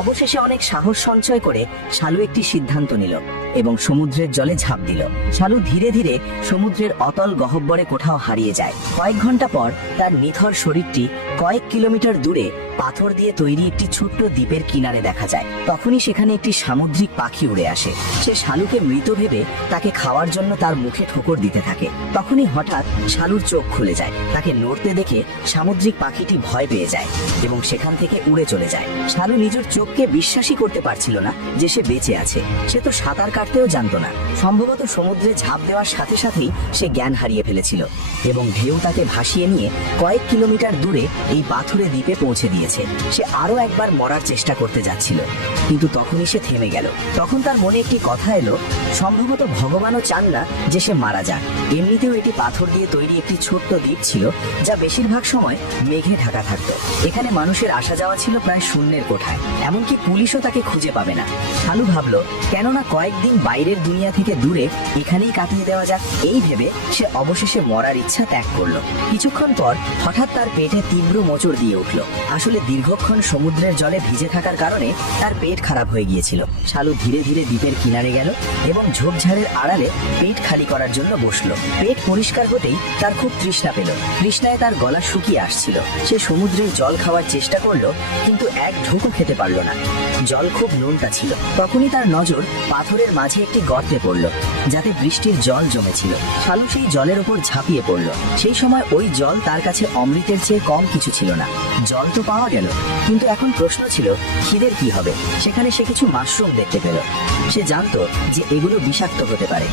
অবশেষে অনেক সাহস সঞ্চয় করে শালু একটি সিদ্ধান্ত নিল এবং সমুদ্রের জলে ঝাঁপ দিল। শালু ধীরে ধীরে সমুদ্রের অতল গহ্বরে কোথাও হারিয়ে যায়। কয়েক ঘন্টা পর তার নিথর শরীরটি কয়েক কিলোমিটার দূরে পাথর দিয়ে তৈরি একটি ছোট্ট দ্বীপের কিনারে দেখা যায়। তখনই সেখানে একটি সামুদ্রিক পাখি উড়ে আসে। সে শালুকে মৃত ভেবে তাকে খাওয়ার জন্য তার মুখে ঠোকর দিতে থাকে। তখনই হঠাৎ শালুর চোখ খুলে যায়। তাকে নড়তে দেখে সামুদ্রিক পাখিটি ভয় পেয়ে যায় এবং সেখান থেকে উড়ে চলে যায়। শালু নিজের চোখকে বিশ্বাসই করতে পারছিল না যে সে বেঁচে আছে। সে তো সাঁতার কাটতেও জানতো না। সম্ভবত সমুদ্রে ঝাঁপ দেওয়ার সাথে সাথেই সে জ্ঞান হারিয়ে ফেলেছিল এবং ঢেউ তাকে ভাসিয়ে নিয়ে কয়েক কিলোমিটার দূরে এই পাথুরে দ্বীপে পৌঁছে দিয়েছে। সে আরো একবার মরার চেষ্টা করতে যাচ্ছিল, কিন্তু তখনই সে থেমে গেল। তখন তার মনে একটি কথা এলো, সম্ভবত ভগবানও চান না যে সে মারা যাক। এমনিতেও এটি পাথর দিয়ে তৈরি একটি ছোট্ট দ্বীপ ছিল, যা বেশিরভাগ সময় মেঘে ঢাকা থাকতো। এখানে মানুষের আসা যাওয়া ছিল প্রায় শূন্যের কোঠায়, এমনকি পুলিশও তাকে খুঁজে পাবে না। শালু ভাবলো, কেননা কয়েকদিন বাইরের দুনিয়া থেকে দূরে এখানেই কাটিয়ে দেওয়া যাক। এই ভেবে সে অবশেষে মরার ইচ্ছা ত্যাগ করলো। কিছুক্ষণ পর হঠাৎ তার পেটে তীব্র মোচড় দিয়ে উঠলো। আসলে দীর্ঘক্ষণ সমুদ্রের জলে ভিজে থাকার কারণে তার পেট খারাপ হয়ে গিয়েছিল। শালু ধীরে ধীরে দ্বীপের কিনারে গেল এবং ঝোপঝাড়ের আড়ালে পেট খালি করার জন্য বসলো। পেট পরিষ্কার হতেই তার খুব তৃষ্ণা পেল। তৃষ্ণায় তার গলা শুকিয়ে আসছিল। সে সমুদ্রের জল খাওয়ার চেষ্টা করলো, কিন্তু এক ঢুকও খেতে পারলো না। জল খুব নোনতা ছিল। তখনই তার নজর পাথরের মাঝে একটি গর্তে পড়ল, যাতে বৃষ্টির জল জমেছিল। শালু সেই জলের উপর ঝাঁপিয়ে পড়ল। সেই সময় ওই জল তার কাছে অমৃতের চেয়ে কম কিছু ছিল না। জল তো পাওয়া গেল, কিন্তু এখন প্রশ্ন ছিল খিদের কি হবে। সেখানে সে কিছু মাশরুম দেখতে পেল। সে জানতো যে এগুলো বিষাক্ত হতে পারে,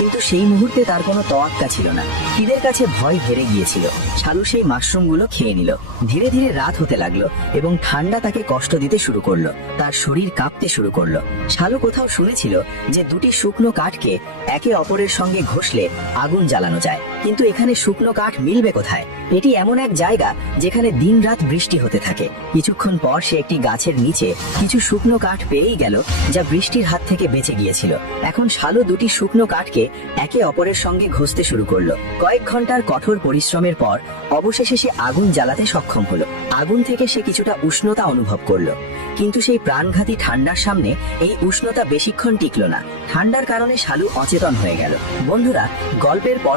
কিন্তু সেই মুহূর্তে তার কোনো তোয়াক্কা ছিল না। খিদের কাছে ভয় হেরে গিয়েছিল। শালু সেই মাশরুমগুলো খেয়ে নিল। ধীরে ধীরে রাত হতে লাগলো এবং ঠান্ডা তাকে কষ্ট দিতে শুরু করলো। তার শরীর কাঁপতে শুরু করলো। শালু কোথাও শুনেছিল যে দুটি শুকনো কাঠকে একে অপরের সঙ্গে ঘষলে আগুন জ্বালানো যায়, কিন্তু এখানে শুকনো কাঠ মিলবে কোথায়? এটি এমন এক জায়গা যেখানে দিনরাত বৃষ্টি হতে থাকে। কিছুক্ষণ পর সে একটি গাছের নিচে কিছু শুকনো কাঠ পেয়েই গেল, যা বৃষ্টির হাত থেকে বেঁচে গিয়েছিল। এখন শালু দুটি শুকনো কাঠকে একে অপরের সঙ্গে ঘষতে শুরু করলো। কয়েক ঘন্টার কঠোর পরিশ্রমের পর অবশেষে সে আগুন জ্বালাতে সক্ষম হলো। আগুন থেকে সে কিছুটা উষ্ণতা অনুভব করলো, কিন্তু সেই প্রাণঘাতী ঠান্ডার সামনে এই উষ্ণতা বেশিক্ষণ টিকলো না। ঠান্ডার কারণে শালু অচেতন হয়ে গেল। বন্ধুরা, গল্পের পর